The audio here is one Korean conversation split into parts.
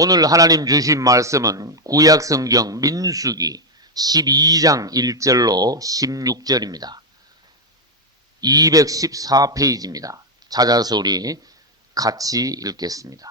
오늘 하나님 주신 말씀은 구약성경 민수기 12장 1절로 16절입니다. 214페이지입니다. 찾아서 우리 같이 읽겠습니다.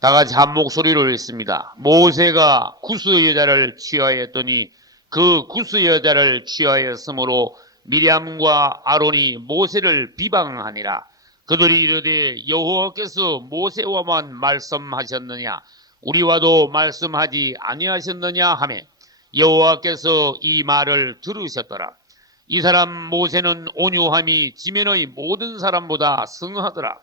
다 같이 한 목소리로 읽습니다. 모세가 구스 여자를 취하였더니 그 구스 여자를 취하였으므로 미리암과 아론이 모세를 비방하니라. 그들이 이르되 여호와께서 모세와만 말씀하셨느냐 우리와도 말씀하지 아니하셨느냐 하매 여호와께서 이 말을 들으셨더라. 이 사람 모세는 온유함이 지면의 모든 사람보다 승하더라.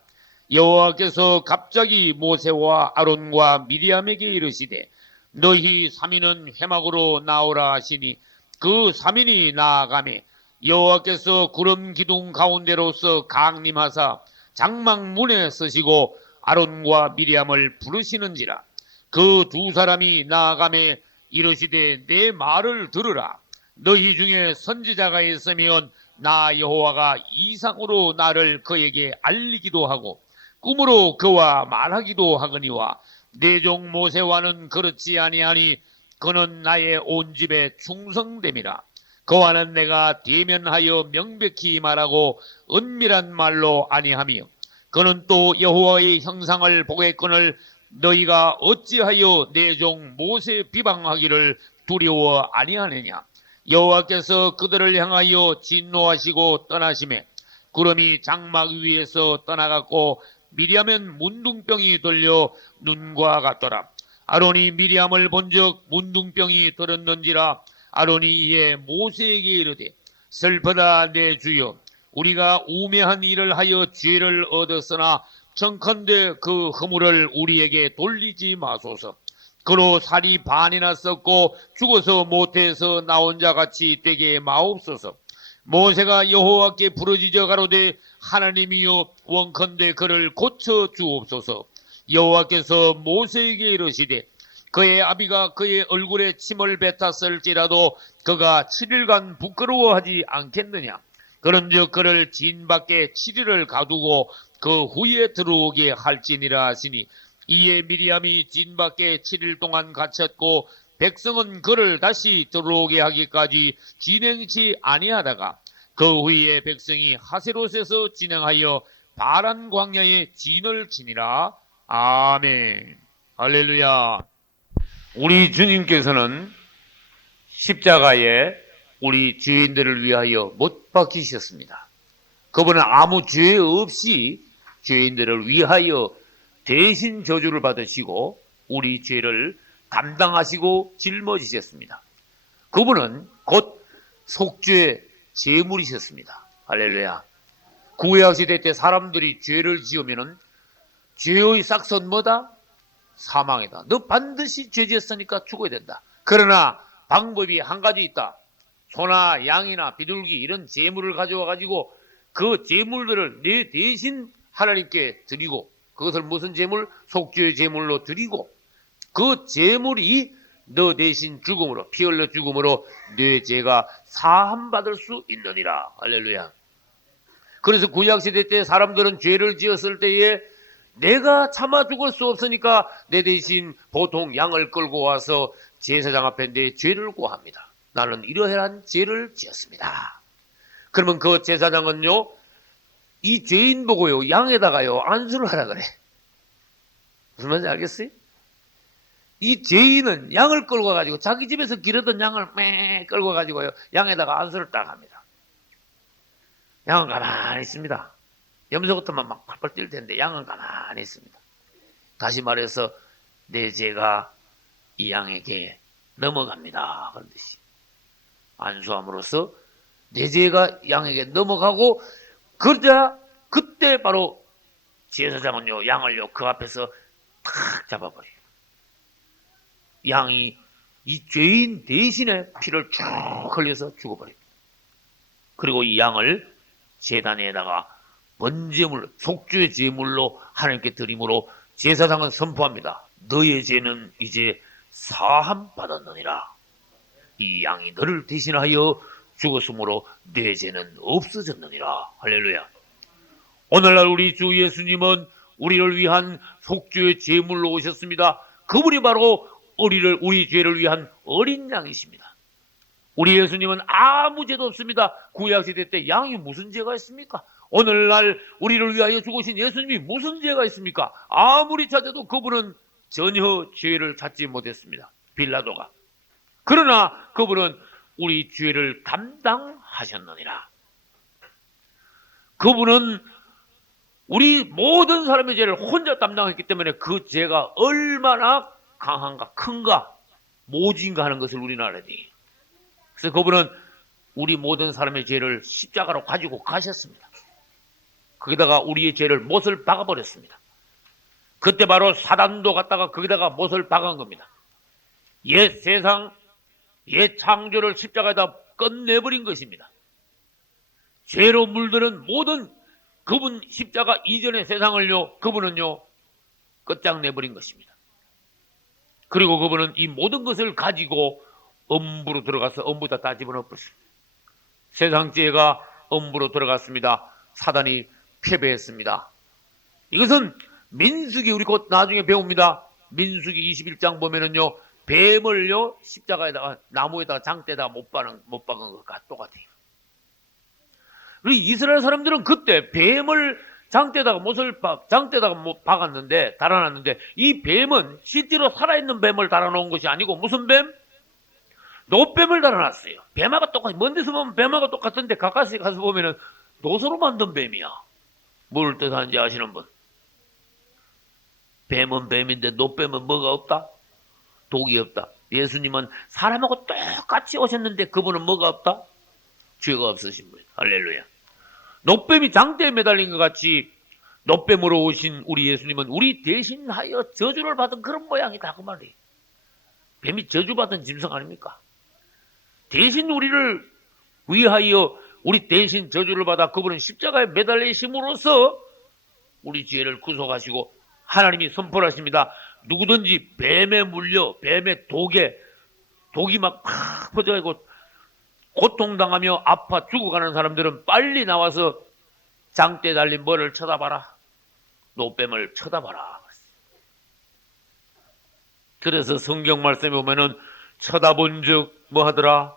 여호와께서 갑자기 모세와 아론과 미리암에게 이르시되 너희 3인은 회막으로 나오라 하시니 그 3인이 나아가매 여호와께서 구름 기둥 가운데로서 강림하사 장막문에 서시고 아론과 미리암을 부르시는지라. 그 두 사람이 나아가매 이르시되 내 말을 들으라. 너희 중에 선지자가 있으면 나 여호와가 이상으로 나를 그에게 알리기도 하고 꿈으로 그와 말하기도 하거니와 내 종 모세와는 그렇지 아니하니 그는 나의 온 집에 충성됨이라. 그와는 내가 대면하여 명백히 말하고 은밀한 말로 아니하며 그는 또 여호와의 형상을 보겠거늘 너희가 어찌하여 내 종 모세 비방하기를 두려워 아니하느냐. 여호와께서 그들을 향하여 진노하시고 떠나시매 구름이 장막 위에서 떠나갔고 미리암은 문둥병이 들려 눈과 같더라. 아론이 미리암을 본즉 문둥병이 들었는지라. 아론이 이에 모세에게 이르되 슬프다 내 주여 우리가 우매한 일을 하여 죄를 얻었으나 청컨대 그 허물을 우리에게 돌리지 마소서. 그로 살이 반이나 썩고 죽어서 모태에서 나온 자 같이 되게 마옵소서. 모세가 여호와께 부르짖어 가로되 하나님이여 원컨대 그를 고쳐 주옵소서. 여호와께서 모세에게 이르시되 그의 아비가 그의 얼굴에 침을 뱉었을지라도 그가 7일간 부끄러워하지 않겠느냐. 그런즉 그를 진 밖에 7일을 가두고 그 후에 들어오게 할지니라 하시니 이에 미리암이 진 밖에 7일 동안 갇혔고 백성은 그를 다시 들어오게 하기까지 진행치 아니하다가 그 후에 백성이 하세롯에서 진행하여 바란 광야에 진을 치니라. 아멘. 할렐루야. 우리 주님께서는 십자가에 우리 죄인들을 위하여 못 박히셨습니다. 그분은 아무 죄 없이 죄인들을 위하여 대신 저주를 받으시고 우리 죄를 담당하시고 짊어지셨습니다. 그분은 곧 속죄 제물이셨습니다. 할렐루야. 구약시대 때 사람들이 죄를 지으면은 죄의 싹선 뭐다? 사망이다. 너 반드시 죄 지었으니까 죽어야 된다. 그러나 방법이 한 가지 있다. 소나 양이나 비둘기 이런 제물을 가져와 가지고 그 제물들을 내 대신 하나님께 드리고 그것을 무슨 제물? 속죄 제물로 드리고 그 제물이 너 대신 죽음으로 피 흘려 죽음으로 내 죄가 사함 받을 수 있느니라. 할렐루야. 그래서 구약시대 때 사람들은 죄를 지었을 때에 내가 참아 죽을 수 없으니까 내 대신 보통 양을 끌고 와서 제사장 앞에 내 죄를 고합니다. 나는 이러한 죄를 지었습니다. 그러면 그 제사장은요 이 죄인 보고요 양에다가요 안수를 하라 그래. 무슨 말인지 알겠어요? 이 죄인은 양을 끌고 가지고 자기 집에서 기르던 양을 매 끌고 가지고요 양에다가 안수를 딱 합니다. 양은 가만히 있습니다. 염소 같으면 막 펄펄 뛸 텐데 양은 가만히 있습니다. 다시 말해서 내 죄가 이 양에게 넘어갑니다. 그런 뜻이. 안수함으로써 내 죄가 양에게 넘어가고 그러자 그때 바로 제사장은요 양을요 그 앞에서 탁 잡아버려요. 양이 이 죄인 대신에 피를 쭉 흘려서 죽어버립니다. 그리고 이 양을 제단에다가 번제물, 속죄 제물로 하나님께 드림으로 제사장은 선포합니다. 너의 죄는 이제 사함 받았느니라. 이 양이 너를 대신하여 죽었으므로 내 죄는 없어졌느니라. 할렐루야. 오늘날 우리 주 예수님은 우리를 위한 속죄의 제물로 오셨습니다. 그분이 바로 우리 죄를 위한 어린 양이십니다. 우리 예수님은 아무 죄도 없습니다. 구약시대 때 양이 무슨 죄가 있습니까? 오늘날 우리를 위하여 죽으신 예수님이 무슨 죄가 있습니까? 아무리 찾아도 그분은 전혀 죄를 찾지 못했습니다. 빌라도가. 그러나 그분은 우리 죄를 감당하셨느니라. 그분은 우리 모든 사람의 죄를 혼자 담당했기 때문에 그 죄가 얼마나 강한가, 큰가, 모진가 하는 것을 우리는 알아야 돼요. 그래서 그분은 우리 모든 사람의 죄를 십자가로 가지고 가셨습니다. 거기다가 우리의 죄를 못을 박아버렸습니다. 그때 바로 사단도 갔다가 거기다가 못을 박은 겁니다. 옛 세상, 옛 창조를 십자가에다 끝내버린 것입니다. 죄로 물드는 모든 그분 십자가 이전의 세상을요, 그분은요, 끝장내버린 것입니다. 그리고 그분은 이 모든 것을 가지고 엄부로 들어가서 엄부다 다 집어넣었습니다. 세상 죄가 엄부로 들어갔습니다. 사단이 패배했습니다. 이것은 민수기 우리 곧 나중에 배웁니다. 민수기 21장 보면은요, 뱀을요 십자가에다가 나무에다가 장대에다가 못 박은 것과 똑같아요. 그리고 이스라엘 사람들은 그때 뱀을 장대에다가 박았는데 달아놨는데 이 뱀은 실제로 살아있는 뱀을 달아놓은 것이 아니고 무슨 뱀? 노뱀을 달아놨어요. 뱀하고 똑같이 먼 데서 보면 뱀하고 똑같은데 가까이 가서 보면은 노소로 만든 뱀이야. 뭘 뜻하는지 아시는 분? 뱀은 뱀인데 노뱀은 뭐가 없다? 독이 없다. 예수님은 사람하고 똑같이 오셨는데 그분은 뭐가 없다? 죄가 없으신 분이다. 할렐루야. 노뱀이 장대에 매달린 것 같이 노뱀으로 오신 우리 예수님은 우리 대신하여 저주를 받은 그런 모양이다 그 말이에요. 뱀이 저주받은 짐승 아닙니까? 대신 우리를 위하여 우리 대신 저주를 받아 그분은 십자가에 매달리심으로써 우리 죄를 구속하시고 하나님이 선포하십니다. 누구든지 뱀에 물려 뱀의 독이 막 퍼져가지고 고통당하며 아파 죽어가는 사람들은 빨리 나와서 장대에 달린 뭐를 쳐다봐라. 노뱀을 쳐다봐라. 그래서 성경 말씀에 보면은 쳐다본 적 뭐 하더라?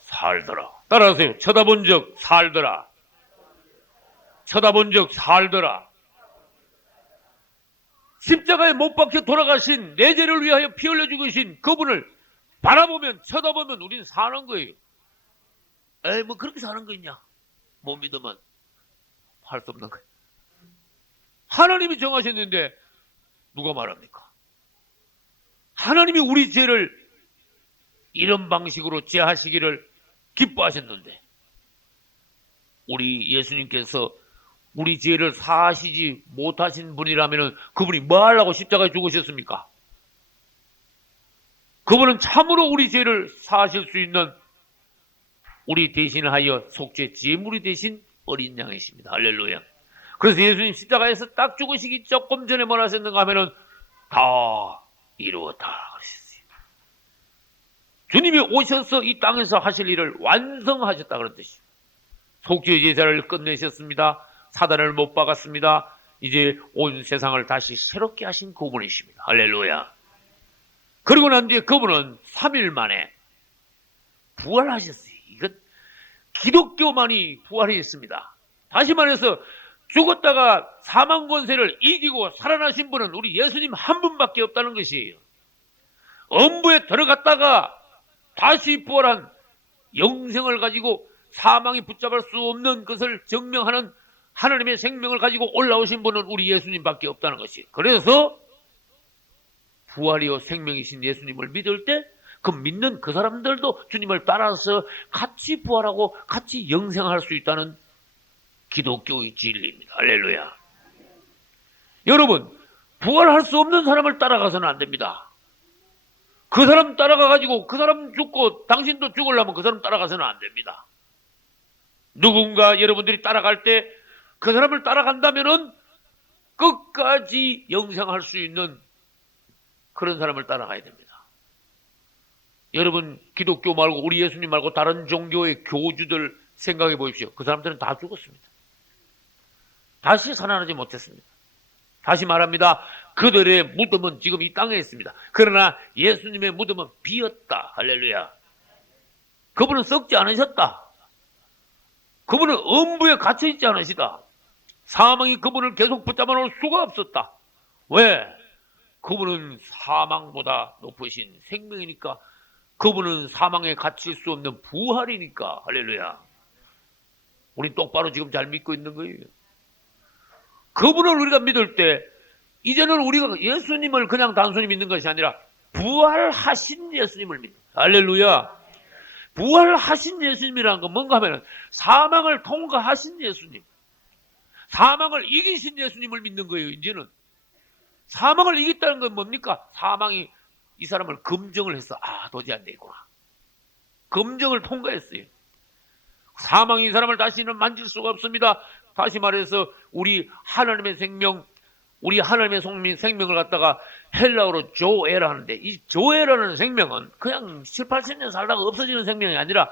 살더라. 따라하세요. 쳐다본 적 살더라. 쳐다본 적 살더라. 십자가에 못 박혀 돌아가신 내 죄를 위하여 피 흘려 죽으신 그분을 바라보면 쳐다보면 우리는 사는 거예요. 에이 뭐 그렇게 사는 거 있냐? 못 믿으면 할 수 없는 거예요. 하나님이 정하셨는데 누가 말합니까? 하나님이 우리 죄를 이런 방식으로 제하시기를 기뻐하셨는데 우리 예수님께서 우리 죄를 사하시지 못하신 분이라면 그분이 뭐 하려고 십자가에 죽으셨습니까? 그분은 참으로 우리 죄를 사하실 수 있는 우리 대신하여 속죄 제물이 되신 어린 양이십니다. 할렐루야. 그래서 예수님 십자가에서 딱 죽으시기 조금 전에 뭘 하셨는가 하면은 다 이루었다 그러셨어요. 주님이 오셔서 이 땅에서 하실 일을 완성하셨다 그런 뜻이에요. 속죄 제사를 끝내셨습니다. 사단을 못 박았습니다. 이제 온 세상을 다시 새롭게 하신 그분이십니다. 할렐루야. 그리고 난 뒤에 그분은 3일 만에 부활하셨어요. 이건 기독교만이 부활이 있습니다. 다시 말해서 죽었다가 사망 권세를 이기고 살아나신 분은 우리 예수님 한 분밖에 없다는 것이에요. 엄부에 들어갔다가 다시 부활한 영생을 가지고 사망이 붙잡을 수 없는 것을 증명하는 하나님의 생명을 가지고 올라오신 분은 우리 예수님밖에 없다는 것이에요. 그래서 부활이요 생명이신 예수님을 믿을 때 그 믿는 그 사람들도 주님을 따라서 같이 부활하고 같이 영생할 수 있다는 기독교의 진리입니다. 할렐루야. 여러분, 부활할 수 없는 사람을 따라가서는 안 됩니다. 그 사람 따라가가지고 그 사람 죽고 당신도 죽으려면 그 사람 따라가서는 안 됩니다. 누군가 여러분들이 따라갈 때 그 사람을 따라간다면은 끝까지 영생할 수 있는 그런 사람을 따라가야 됩니다. 여러분 기독교 말고 우리 예수님 말고 다른 종교의 교주들 생각해 보십시오. 그 사람들은 다 죽었습니다. 다시 살아나지 못했습니다. 다시 말합니다. 그들의 무덤은 지금 이 땅에 있습니다. 그러나 예수님의 무덤은 비었다. 할렐루야. 그분은 썩지 않으셨다. 그분은 음부에 갇혀있지 않으시다. 사망이 그분을 계속 붙잡아 놓을 수가 없었다. 왜? 그분은 사망보다 높으신 생명이니까. 그분은 사망에 갇힐 수 없는 부활이니까. 할렐루야. 우린 똑바로 지금 잘 믿고 있는 거예요. 그분을 우리가 믿을 때 이제는 우리가 예수님을 그냥 단순히 믿는 것이 아니라 부활하신 예수님을 믿는 거예요. 할렐루야. 부활하신 예수님이라는 건 뭔가 하면 사망을 통과하신 예수님, 사망을 이기신 예수님을 믿는 거예요. 이제는 사망을 이겼다는 건 뭡니까? 사망이 이 사람을 검증을 했어. 아, 도저히 안 되겠구나. 검증을 통과했어요. 사망이 이 사람을 다시는 만질 수가 없습니다. 다시 말해서 우리 하나님의 생명, 우리 하나님의 생명을 갖다가 헬라어로 조에라 하는데, 이 조에라는 생명은 그냥 7, 80년 살다가 없어지는 생명이 아니라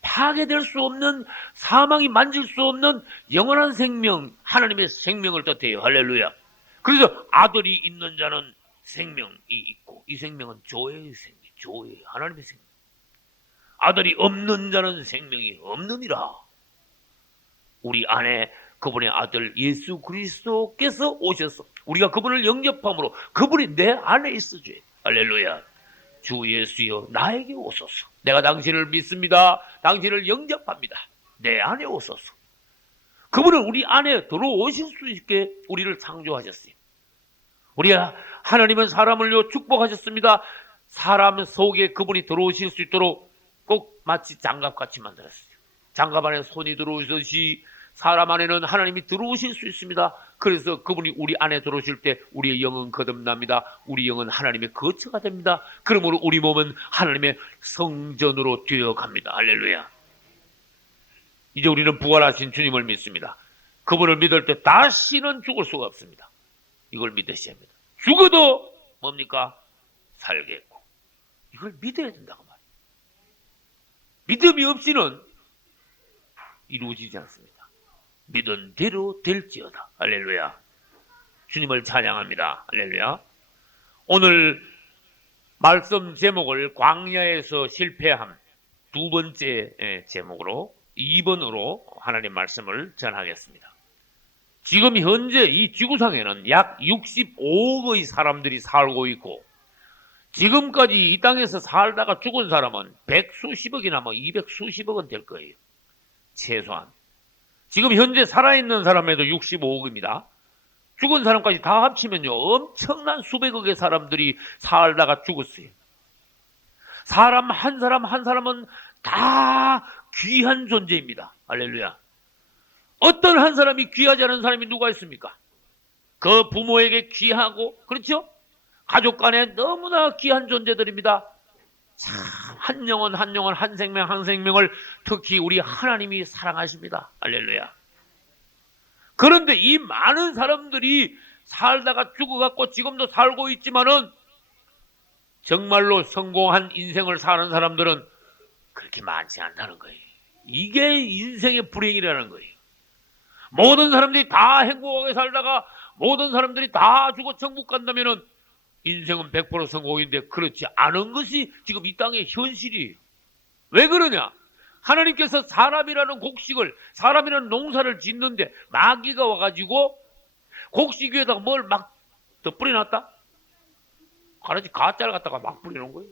파괴될 수 없는, 사망이 만질 수 없는 영원한 생명, 하나님의 생명을 뜻해요. 할렐루야. 그래서 아들이 있는 자는 생명이 있고, 이 생명은 조의 생명, 조의 하나님의 생명. 아들이 없는 자는 생명이 없느니라. 우리 안에 그분의 아들 예수 그리스도께서 오셔서 우리가 그분을 영접함으로 그분이 내 안에 있어줘요. 할렐루야. 주 예수여 나에게 오소서. 내가 당신을 믿습니다. 당신을 영접합니다. 내 안에 오소서. 그분은 우리 안에 들어오실 수 있게 우리를 창조하셨어요. 우리 하나님은 사람을요 축복하셨습니다. 사람 속에 그분이 들어오실 수 있도록 꼭 마치 장갑같이 만들었어요. 장갑 안에 손이 들어오듯이 사람 안에는 하나님이 들어오실 수 있습니다. 그래서 그분이 우리 안에 들어오실 때 우리의 영은 거듭납니다. 우리 영은 하나님의 거처가 됩니다. 그러므로 우리 몸은 하나님의 성전으로 되어갑니다. 할렐루야. 이제 우리는 부활하신 주님을 믿습니다. 그분을 믿을 때 다시는 죽을 수가 없습니다. 이걸 믿으셔야 합니다. 죽어도 뭡니까? 살겠고. 이걸 믿어야 된다고 말이에요. 믿음이 없이는 이루어지지 않습니다. 믿은 대로 될지어다. 할렐루야. 주님을 찬양합니다. 할렐루야. 오늘 말씀 제목을 광야에서 실패함 두 번째 제목으로 2번으로 하나님 말씀을 전하겠습니다. 지금 현재 이 지구상에는 약 65억의 사람들이 살고 있고 지금까지 이 땅에서 살다가 죽은 사람은 백수십억이나 200수십억은 될 거예요. 최소한. 지금 현재 살아있는 사람에도 65억입니다. 죽은 사람까지 다 합치면요 엄청난 수백억의 사람들이 살다가 죽었어요. 사람 한 사람은 다 귀한 존재입니다. 할렐루야. 어떤 한 사람이 귀하지 않은 사람이 누가 있습니까? 그 부모에게 귀하고, 그렇죠? 가족 간에 너무나 귀한 존재들입니다. 참, 한 영혼 한 생명을 특히 우리 하나님이 사랑하십니다. 할렐루야. 그런데 이 많은 사람들이 살다가 죽어갖고 지금도 살고 있지만은 정말로 성공한 인생을 사는 사람들은 그렇게 많지 않다는 거예요. 이게 인생의 불행이라는 거예요. 모든 사람들이 다 행복하게 살다가 모든 사람들이 다 죽어 천국 간다면은 인생은 100% 성공인데 그렇지 않은 것이 지금 이 땅의 현실이에요. 왜 그러냐? 하나님께서 사람이라는 곡식을, 사람이라는 농사를 짓는데 마귀가 와가지고 곡식 위에다가 뭘 막 더 뿌려놨다? 가라지 가짜를 갖다가 막 뿌리는 거예요.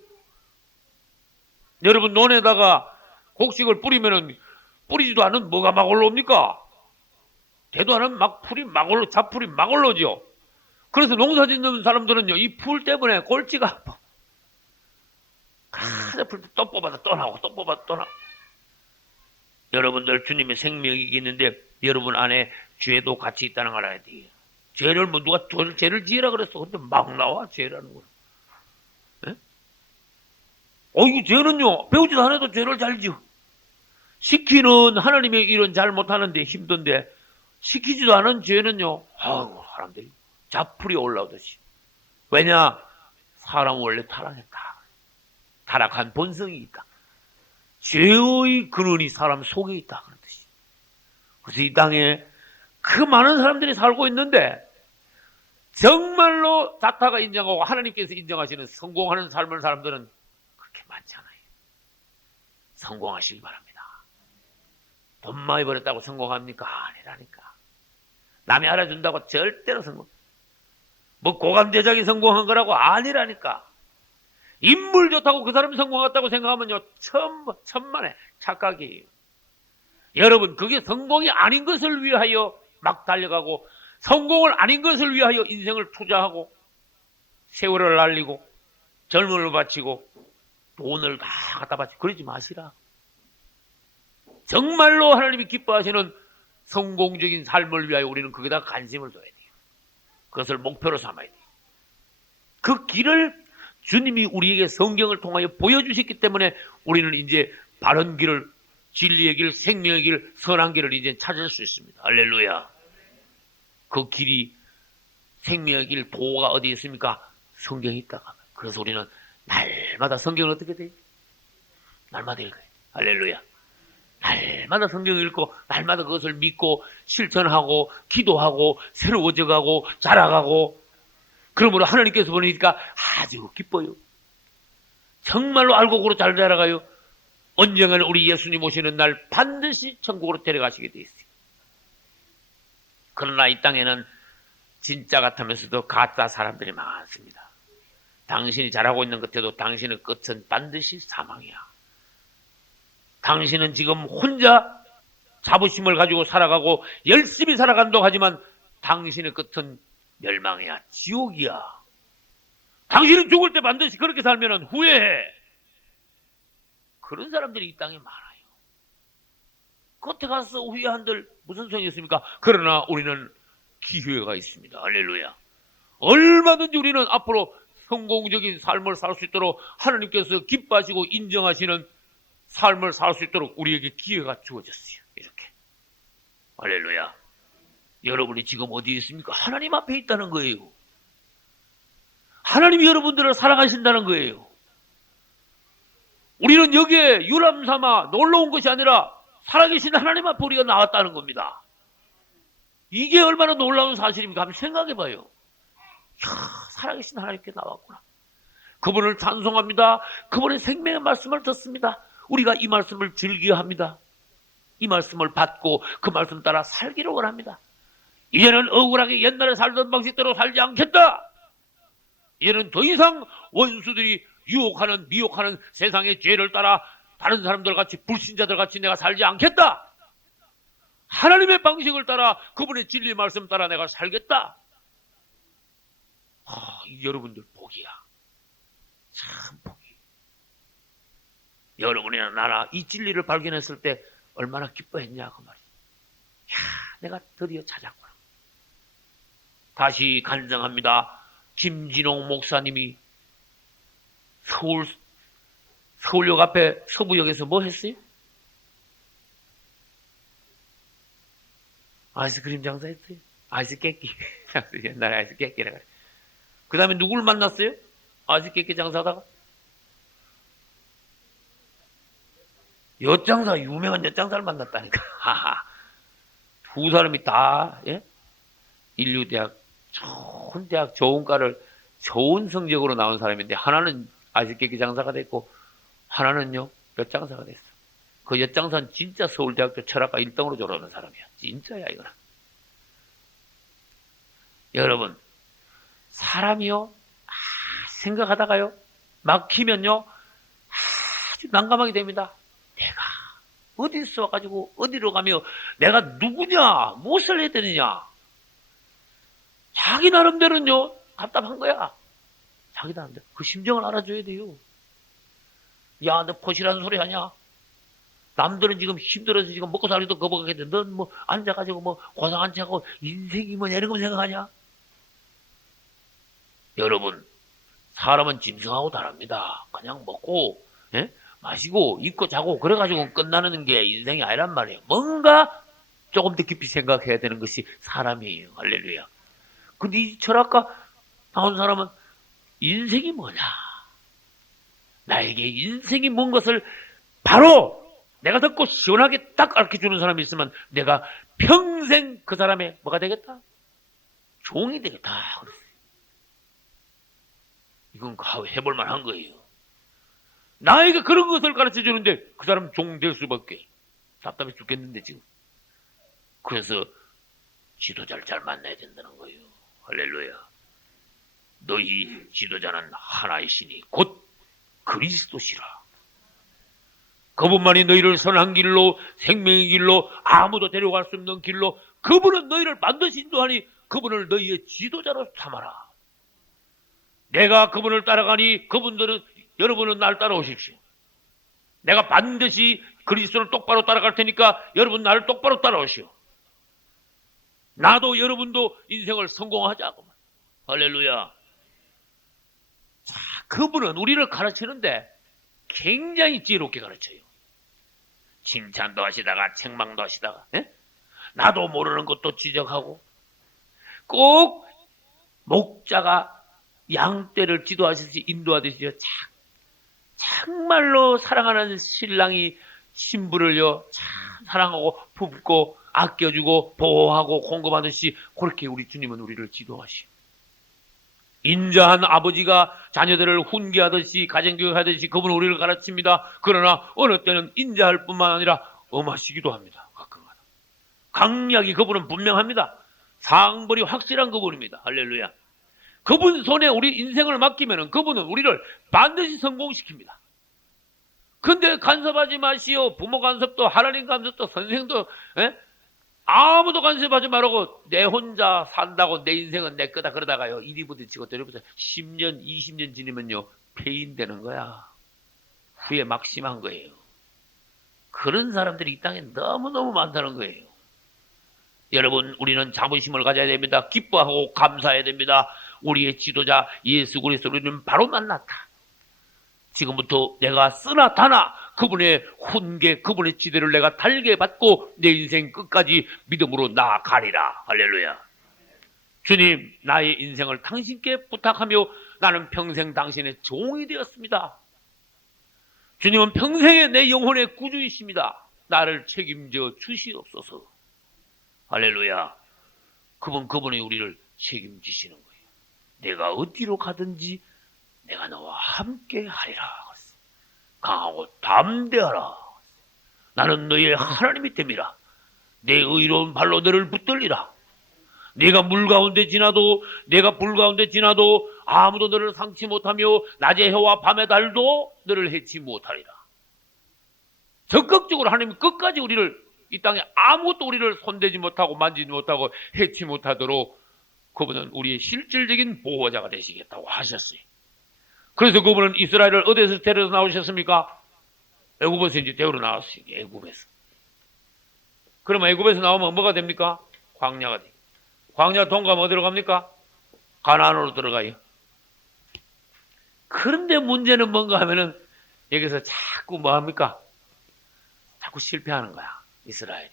여러분 논에다가 곡식을 뿌리면은 뿌리지도 않은 뭐가 막 올라옵니까? 되도 않은 막 풀이 막 올라, 잡풀이 막 올라오죠. 그래서 농사 짓는 사람들은요, 이 풀 때문에 골치가 아파. 풀 또 뽑아서 또 나오고, 또 뽑아서 또 나오고. 여러분들 주님의 생명이 있는데, 여러분 안에 죄도 같이 있다는 걸 알아야 돼요. 죄를 누가 죄를 지으라 그랬어. 근데 막 나와, 죄라는 거. 이 죄는요, 배우지도 않아도 죄를 잘 지어. 시키는 하나님의 일은 잘 못하는데 힘든데, 시키지도 않은 죄는요, 사람들이 잡풀이 올라오듯이. 왜냐? 사람은 원래 타락했다. 타락한 본성이 있다. 죄의 근원이 사람 속에 있다. 그런 뜻이. 그래서 이 땅에 그 많은 사람들이 살고 있는데 정말로 자타가 인정하고 하나님께서 인정하시는 성공하는 삶을 사람들은 그렇게 많잖아요. 성공하시기 바랍니다. 돈 많이 벌었다고 성공합니까? 아니라니까. 남이 알아준다고 절대로 뭐 고감대장이 성공한 거라고 아니라니까. 인물 좋다고 그 사람이 성공했다고 생각하면요, 천만의 착각이에요. 여러분, 그게 성공이 아닌 것을 위하여 막 달려가고, 성공을 아닌 것을 위하여 인생을 투자하고, 세월을 날리고, 젊음을 바치고, 돈을 다 갖다 바치고, 그러지 마시라. 정말로 하나님이 기뻐하시는 성공적인 삶을 위하여 우리는 거기다 관심을 둬야 돼요. 그것을 목표로 삼아야 돼요. 그 길을 주님이 우리에게 성경을 통하여 보여주셨기 때문에 우리는 이제 바른 길을, 진리의 길, 생명의 길, 선한 길을 이제 찾을 수 있습니다. 할렐루야. 그 길이, 생명의 길, 도가 어디 있습니까? 성경이 있다가. 그래서 우리는 날마다 성경을 어떻게 돼요? 날마다 읽어요. 할렐루야. 날마다 성경을 읽고 날마다 그것을 믿고 실천하고 기도하고 새로워져가고 자라가고, 그러므로 하나님께서 보니까 아주 기뻐요. 정말로 알곡으로 잘 자라가요. 언젠가는 우리 예수님 오시는 날 반드시 천국으로 데려가시게 돼 있어요. 그러나 이 땅에는 진짜 같으면서도 가짜 사람들이 많습니다. 당신이 잘하고 있는 것 같아도 당신의 끝은 반드시 사망이야. 당신은 지금 혼자 자부심을 가지고 살아가고 열심히 살아간다고 하지만 당신의 끝은 멸망이야. 지옥이야. 당신은 죽을 때 반드시 그렇게 살면 후회해. 그런 사람들이 이 땅에 많아요. 겉에 가서 후회한들 무슨 소용이 있습니까? 그러나 우리는 기회가 있습니다. 할렐루야. 얼마든지 우리는 앞으로 성공적인 삶을 살 수 있도록 하나님께서 기뻐하시고 인정하시는 삶을 살 수 있도록 우리에게 기회가 주어졌어요. 이렇게. 할렐루야. 여러분이 지금 어디에 있습니까? 하나님 앞에 있다는 거예요. 하나님이 여러분들을 사랑하신다는 거예요. 우리는 여기에 유람 삼아 놀러 온 것이 아니라 살아계신 하나님 앞에 우리가 나왔다는 겁니다. 이게 얼마나 놀라운 사실입니까? 한번 생각해 봐요. 살아계신 하나님께 나왔구나. 그분을 찬송합니다. 그분의 생명의 말씀을 듣습니다. 우리가 이 말씀을 즐겨합니다. 이 말씀을 받고 그 말씀 따라 살기를 원합니다. 이제는 억울하게 옛날에 살던 방식대로 살지 않겠다. 이제는 더 이상 원수들이 유혹하는 미혹하는 세상의 죄를 따라 다른 사람들 같이 불신자들 같이 내가 살지 않겠다. 하나님의 방식을 따라 그분의 진리 말씀 따라 내가 살겠다. 여러분들 복이야. 참 복이. 여러분이나 나나 이 진리를 발견했을 때 얼마나 기뻐했냐 그 말이야. 내가 드디어 찾았구나. 다시 간증합니다. 김진홍 목사님이 서울역 앞에 서부역에서 뭐 했어요? 아이스크림 장사했어요. 아이스 깨끼 장사. 옛날에 아이스 깨끼라 그래. 그 다음에 누굴 만났어요? 아이스 깨끼 장사다가 엿장사, 유명한 엿장사를 만났다니까. 두 사람이 다, 예? 인류대학, 좋은 대학, 좋은 과를 좋은 성적으로 나온 사람인데, 하나는 아이스깨끼 장사가 됐고, 하나는요, 엿장사가 됐어. 그 엿장사는 진짜 서울대학교 철학과 1등으로 졸업하는 사람이야. 진짜야, 이거는. 여러분, 사람이요, 생각하다가요, 막히면요, 아주 난감하게 됩니다. 내가 어디서 와가지고 어디로 가며 내가 누구냐, 무엇을 해야 되느냐. 자기 나름대로는요 답답한 거야. 자기 나름대로 그 심정을 알아줘야 돼요. 야, 너 포시라는 소리 하냐? 남들은 지금 힘들어서 지금 먹고 살기도 거북하겠는데 넌 뭐 앉아가지고 뭐 고상한 체하고 인생이 뭐냐 이런 거 생각하냐? 여러분, 사람은 짐승하고 다릅니다. 그냥 먹고, 예? 마시고 입고 자고 그래가지고 끝나는 게 인생이 아니란 말이에요. 뭔가 조금 더 깊이 생각해야 되는 것이 사람이에요. 할렐루야. 근데 이 철학가 나온 사람은 인생이 뭐냐, 나에게 인생이 뭔 것을 바로 내가 듣고 시원하게 딱 가르쳐주는 사람이 있으면 내가 평생 그 사람의 뭐가 되겠다? 종이 되겠다 그랬어요. 이건 해볼 만한 거예요. 나에게 그런 것을 가르쳐 주는데 그 사람 종 될 수밖에. 답답해 죽겠는데 지금. 그래서 지도자를 잘 만나야 된다는 거예요. 할렐루야. 너희 지도자는 하나의 신이 곧 그리스도시라. 그분만이 너희를 선한 길로, 생명의 길로, 아무도 데려갈 수 없는 길로, 그분은 너희를 반드시 인도하니 그분을 너희의 지도자로 삼아라. 내가 그분을 따라가니 여러분은 날 따라오십시오. 내가 반드시 그리스도를 똑바로 따라갈 테니까 여러분 나를 똑바로 따라오시오. 나도 여러분도 인생을 성공하자고. 할렐루야. 자, 그분은 우리를 가르치는데 굉장히 지혜롭게 가르쳐요. 칭찬도 하시다가 책망도 하시다가, 나도 모르는 것도 지적하고, 꼭 목자가 양떼를 지도하듯이 인도하듯이 정말로 사랑하는 신랑이 신부를요 참 사랑하고 품고 아껴주고 보호하고 공급하듯이 그렇게 우리 주님은 우리를 지도하시오. 인자한 아버지가 자녀들을 훈계하듯이 가정교육하듯이 그분은 우리를 가르칩니다. 그러나 어느 때는 인자할 뿐만 아니라 엄하시기도 합니다. 가끔가다. 강약이 그분은 분명합니다. 상벌이 확실한 그분입니다. 할렐루야. 그분 손에 우리 인생을 맡기면 그분은 우리를 반드시 성공시킵니다. 근데 간섭하지 마시오. 부모 간섭도 하나님 간섭도 선생도 아무도 간섭하지 말고 내 혼자 산다고 내 인생은 내 거다 그러다가요. 이리 부딪히고 저리 부딪히고 10년 20년 지나면요 폐인되는 거야. 후회 막심한 거예요. 그런 사람들이 이 땅에 너무너무 많다는 거예요. 여러분 우리는 자부심을 가져야 됩니다. 기뻐하고 감사해야 됩니다. 우리의 지도자 예수 그리스도를 바로 만났다. 지금부터 내가 쓰나 다나 그분의 훈계 그분의 지대를 내가 달게 받고 내 인생 끝까지 믿음으로 나아가리라. 할렐루야. 주님 나의 인생을 당신께 부탁하며 나는 평생 당신의 종이 되었습니다. 주님은 평생에 내 영혼의 구주이십니다. 나를 책임져 주시옵소서. 할렐루야. 그분이 우리를 책임지시는 거예요. 내가 어디로 가든지 내가 너와 함께 하리라. 강하고 담대하라. 나는 너의 하나님이 됨이라. 내 의로운 발로 너를 붙들리라. 내가 물 가운데 지나도 내가 불 가운데 지나도 아무도 너를 상치 못하며 낮의 해와 밤의 달도 너를 해치 못하리라. 적극적으로 하나님이 끝까지 우리를 이 땅에 아무것도 우리를 손대지 못하고 만지지 못하고 해치 못하도록 그분은 우리의 실질적인 보호자가 되시겠다고 하셨어요. 그래서 그분은 이스라엘을 어디에서 데려다 나오셨습니까? 애굽에서 이제 데려다 나왔어요. 애굽에서. 그러면 애굽에서 나오면 뭐가 됩니까? 광야가 돼요. 광야 통과하면 어디로 갑니까? 가나안으로 들어가요. 그런데 문제는 뭔가 하면은 여기서 자꾸 뭐 합니까? 자꾸 실패하는 거야. 이스라엘이.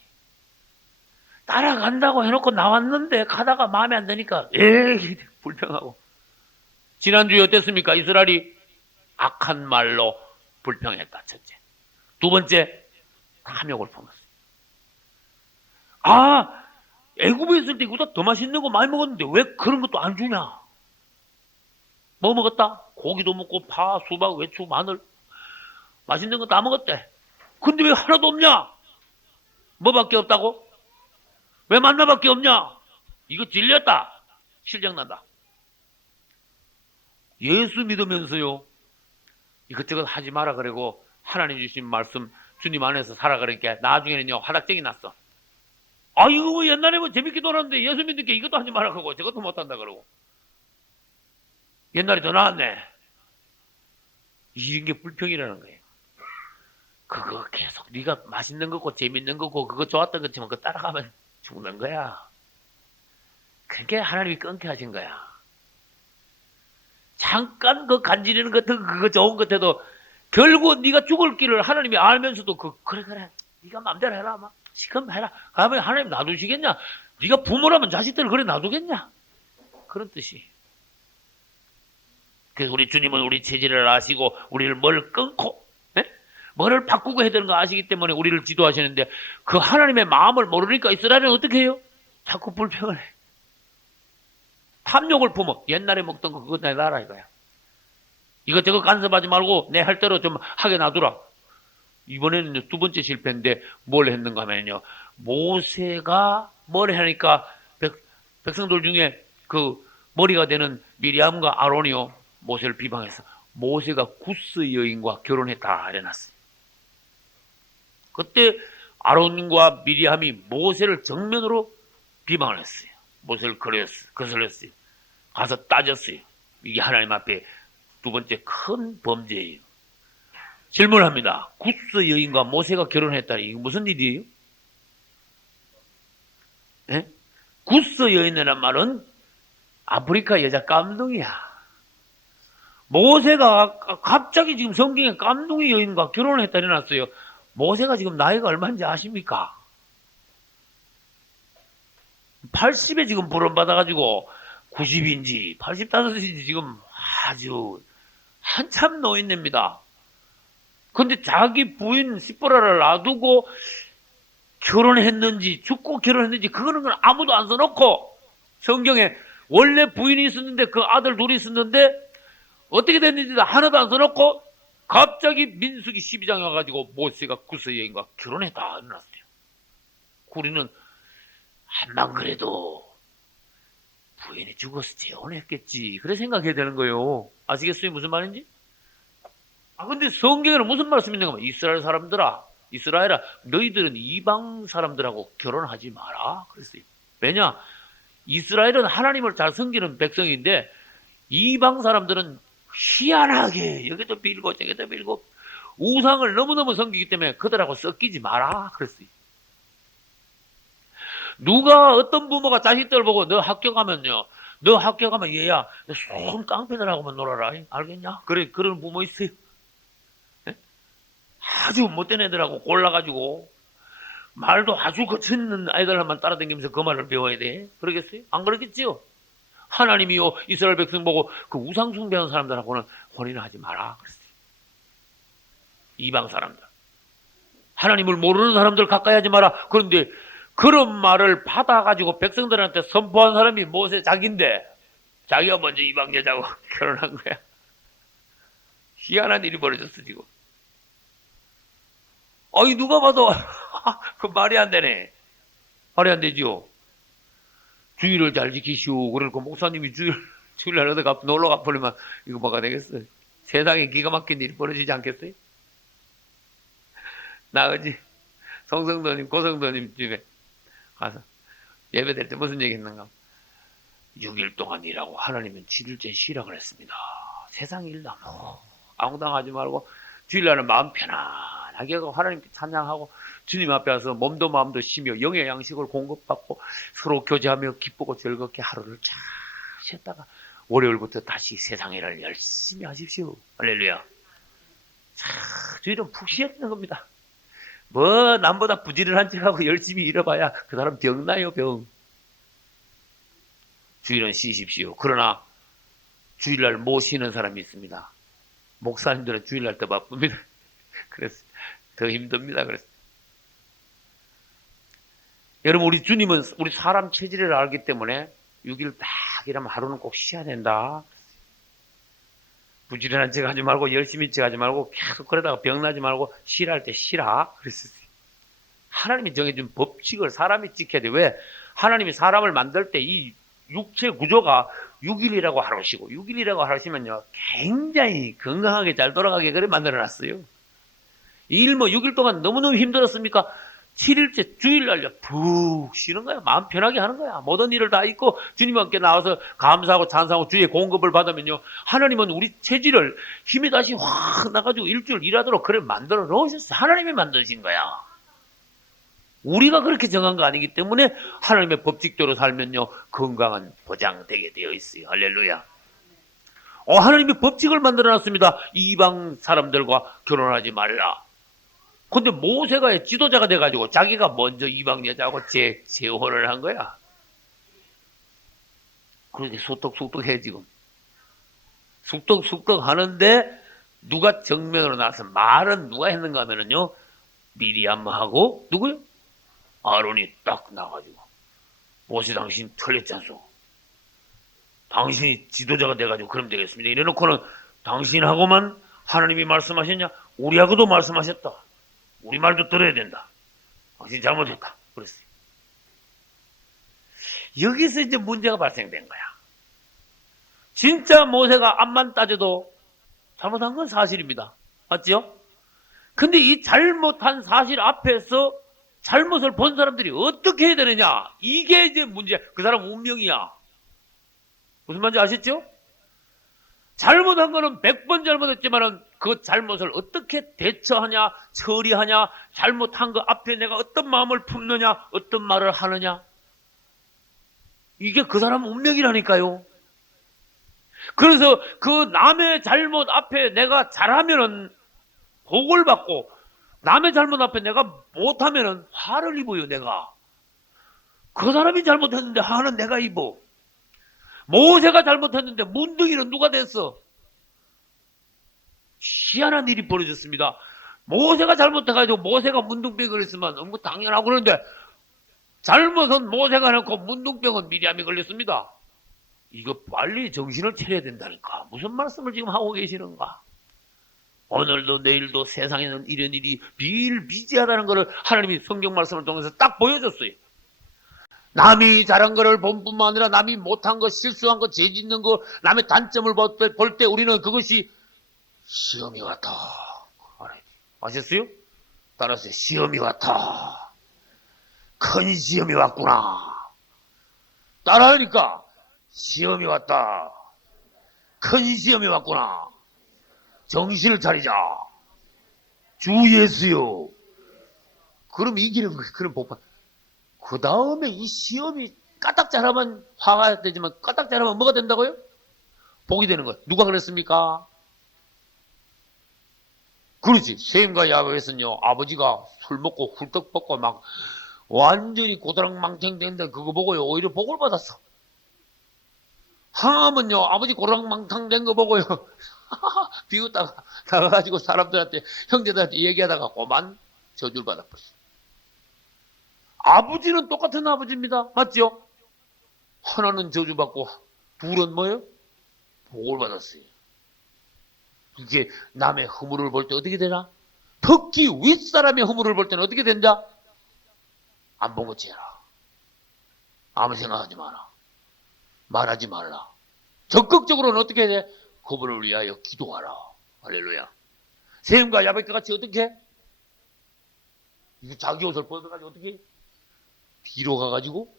따라간다고 해놓고 나왔는데 가다가 마음에 안 드니까 에이 불평하고. 지난주에 어땠습니까? 이스라엘이 악한 말로 불평했다. 첫째. 두 번째, 탐욕을 품었어요. 아, 애굽에 있을 때 이거보다 더 맛있는 거 많이 먹었는데 왜 그런 것도 안 주냐? 뭐 먹었다? 고기도 먹고 파, 수박, 외추, 마늘 맛있는 거 다 먹었대. 근데 왜 하나도 없냐? 뭐밖에 없다고? 왜 만나밖에 없냐? 이거 질렸다. 실력난다. 예수 믿으면서요 이것저것 하지 마라 그러고 하나님 주신 말씀 주님 안에서 살아가니까 나중에는요 화닥쟁이 났어. 아 이거 뭐 옛날에 뭐 재밌게 놀았는데 예수 믿으니까 이것도 하지 마라 그러고 저것도 못한다 그러고 옛날에 더 나았네. 이런 게 불평이라는 거예요. 그거 계속 네가 맛있는 거고 재밌는 거고 그거 좋았던 것지만 그거 따라가면 죽는 거야. 그게 하나님이 끊게 하신 거야. 잠깐 그 간지르는 것 같은 그거 좋은 것 같아도 결국 네가 죽을 길을 하나님이 알면서도 그래 네가 마음대로 해라 막 시큼 해라. 그러면 하나님 놔두시겠냐? 네가 부모라면 자식들을 그래 놔두겠냐? 그런 뜻이. 그래서 우리 주님은 우리 체질을 아시고 우리를 뭘 끊고 뭐를 바꾸고 해야 되는 거 아시기 때문에 우리를 지도하시는데 그 하나님의 마음을 모르니까 이스라엘은 어떻게 해요? 자꾸 불평을 해. 탐욕을 품어. 옛날에 먹던 거 그거 내놔라 이거야. 이것저것 간섭하지 말고 내 할 대로 좀 하게 놔두라. 이번에는 두 번째 실패인데 뭘 했는가 하면요. 모세가 뭘 하니까 백성들 중에 그 머리가 되는 미리암과 아론이요. 모세를 비방해서 모세가 구스 여인과 결혼했다 해놨어요. 그때 아론과 미리암이 모세를 정면으로 비방을 했어요. 모세를 거슬렸어요. 가서 따졌어요. 이게 하나님 앞에 두 번째 큰 범죄예요. 질문합니다. 구스 여인과 모세가 결혼했다니 이게 무슨 일이에요? 예? 구스 여인이라는 말은 아프리카 여자 깜둥이야. 모세가 갑자기 지금 성경에 깜둥이 여인과 결혼을 했다 해놨어요. 모세가 지금 나이가 얼마인지 아십니까? 80에 지금 부름받아가지고 90인지 85인지 지금 아주 한참 노인네입니다. 근데 자기 부인 시보라를 놔두고 결혼했는지 죽고 결혼했는지 그거는 아무도 안 써놓고 성경에 원래 부인이 있었는데 그 아들 둘이 있었는데 어떻게 됐는지 하나도 안 써놓고 갑자기 민수기 12장에 와가지고 모세가 구스 여인과 결혼했다 일어났어요. 우리는 한만 그래도 부인이 죽어서 재혼했겠지 그래 생각해야 되는 거예요. 아시겠어요? 무슨 말인지? 근데 성경에는 무슨 말씀이 있는가? 이스라엘 사람들아, 이스라엘아, 너희들은 이방 사람들하고 결혼하지 마라 그랬어요. 왜냐? 이스라엘은 하나님을 잘 섬기는 백성인데 이방 사람들은 희한하게 여기도 빌고 저기도 빌고 우상을 너무너무 섬기기 때문에 그들하고 섞이지 마라 그랬어요. 누가 어떤 부모가 자식들 보고 너 학교 가면요, 너 학교 가면 얘야 손 깡패들하고만 놀아라 알겠냐? 그래 그런 부모 있어요. 아주 못된 애들하고 골라가지고 말도 아주 거친 아이들만 따라다니면서 그 말을 배워야 돼. 그러겠어요? 안 그러겠지요? 하나님이요 이스라엘 백성 보고 그 우상 숭배하는 사람들하고는 혼인하지 마라 그랬어요. 이방 사람들, 하나님을 모르는 사람들 가까이 하지 마라. 그런데 그런 말을 받아가지고 백성들한테 선포한 사람이 모세 자기인데 자기가 먼저 이방 여자하고 결혼한 거야. 희한한 일이 벌어졌어 지금. 누가 봐도 그 말이 안 되네. 말이 안 되죠. 주의를 잘 지키시오. 그러니까 목사님이 주일날 어디 놀러 가버리면 이거 뭐가 되겠어요? 세상에 기가 막힌 일이 벌어지지 않겠어요? 나 어제 성성도님, 고성도님 집에 가서 예배 드릴 때 무슨 얘기 했는가? 6일 동안 일하고 하나님은 7일째 쉬라 그랬습니다. 세상 일 너무 아웅당하지 말고 주일날은 마음 편안하게 하고 하나님께 찬양하고 주님 앞에 와서 몸도 마음도 쉬며 영의 양식을 공급받고 서로 교제하며 기쁘고 즐겁게 하루를 잘 쉬었다가 월요일부터 다시 세상 일을 열심히 하십시오. 할렐루야. 주일은 푹 쉬어야 되는 겁니다. 뭐 남보다 부지런한 척하고 열심히 일해봐야 그 사람 병나요 병. 주일은 쉬십시오. 그러나 주일날 못 쉬는 사람이 있습니다. 목사님들은 주일날 더 바쁩니다. 그래서 더 힘듭니다. 그래서 여러분 우리 주님은 우리 사람 체질을 알기 때문에 6일 딱 일하면 하루는 꼭 쉬어야 된다. 부지런한 척 하지 말고 열심히 척 하지 말고 계속 그러다가 병나지 말고 쉬랄 때 쉬라 그랬었어요. 하나님이 정해준 법칙을 사람이 지켜야 돼. 왜? 하나님이 사람을 만들 때 이 육체 구조가 6일이라고 하루 쉬고 6일이라고 하루 쉬면요 굉장히 건강하게 잘 돌아가게 그래 만들어놨어요. 이 일 6일 동안 너무너무 힘들었습니까? 7일째 주일날요 푹 쉬는 거야. 마음 편하게 하는 거야. 모든 일을 다 잊고 주님 함께 나와서 감사하고 찬송하고 주의 공급을 받으면요 하나님은 우리 체질을 힘이 다시 확 나가지고 일주일 일하도록 그래 만들어 놓으셨어요. 하나님이 만드신 거야. 우리가 그렇게 정한 거 아니기 때문에 하나님의 법칙대로 살면요 건강은 보장되게 되어 있어요. 할렐루야. 하나님이 법칙을 만들어 놨습니다. 이방 사람들과 결혼하지 말라. 근데 모세가 지도자가 돼가지고 자기가 먼저 이방 여자하고 재혼을 한 거야. 그렇게 속독해 지금. 속독 하는데 누가 정면으로 나서 말은 누가 했는가 하면은요 미리암하고 누구요? 아론이 딱 나가지고 모세 당신 틀렸지 않소? 당신이 지도자가 돼가지고 그럼 되겠습니다. 이래놓고는 당신하고만 하나님이 말씀하셨냐? 우리하고도 말씀하셨다. 우리 말도 들어야 된다. 당신 잘못했다. 그랬어요. 여기서 이제 문제가 발생된 거야. 진짜 모세가 앞만 따져도 잘못한 건 사실입니다. 맞죠? 근데 이 잘못한 사실 앞에서 잘못을 본 사람들이 어떻게 해야 되느냐? 이게 이제 문제야. 그 사람 운명이야. 무슨 말인지 아셨죠? 잘못한 거는 100번 잘못했지만은 그 잘못을 어떻게 대처하냐, 처리하냐, 잘못한 거 앞에 내가 어떤 마음을 품느냐, 어떤 말을 하느냐. 이게 그 사람 운명이라니까요. 그래서 그 남의 잘못 앞에 내가 잘하면은 복을 받고, 남의 잘못 앞에 내가 못하면은 화를 입어요, 내가. 그 사람이 잘못했는데 화는 내가 입어. 모세가 잘못했는데 문둥이는 누가 됐어? 희한한 일이 벌어졌습니다. 모세가 잘못해가지고 모세가 문둥병이 걸렸으면 너무 당연하고 그러는데 잘못은 모세가 해놓고 문둥병은 미리암이 걸렸습니다. 이거 빨리 정신을 차려야 된다니까. 무슨 말씀을 지금 하고 계시는가? 오늘도 내일도 세상에는 이런 일이 비일비재하다는 것을 하나님이 성경 말씀을 통해서 딱 보여줬어요. 남이 잘한 것을 본 뿐만 아니라 남이 못한 것, 실수한 것, 죄 짓는 것, 남의 단점을 볼 때 우리는 그것이 시험이 왔다. 아셨어요? 따라서 시험이 왔다. 큰 시험이 왔구나. 따라하니까 시험이 왔다. 큰 시험이 왔구나. 정신을 차리자. 주 예수요. 그럼 이기는 거예요. 그럼 복 받. 그 다음에 이 시험이 까딱 잘하면 화가 되지만 까딱 잘하면 뭐가 된다고요? 복이 되는 거예요. 누가 그랬습니까? 그렇지. 셈과 야벳은요, 아버지가 술 먹고 훌떡 먹고 막 완전히 고드랑망탕된데 그거 보고요, 오히려 복을 받았어. 함은요, 아버지 고드랑망탕된 거 보고요, 비웃다가 나가가지고 사람들한테, 형제들한테 얘기하다가 고만 저주를 받아버렸어. 아버지는 똑같은 아버지입니다. 맞죠? 하나는 저주받고 둘은 뭐예요? 복을 받았어요. 이게 남의 허물을 볼 때 어떻게 되나? 특히 윗사람의 허물을 볼 때는 어떻게 된다? 안 본 것지 해라. 아무 생각하지 마라. 말하지 말라. 적극적으로는 어떻게 해야 돼? 그분을 위하여 기도하라. 할렐루야. 셈과 야벳과 같이 어떻게 해? 자기 옷을 벗어가지고 어떻게 해? 뒤로 가가지고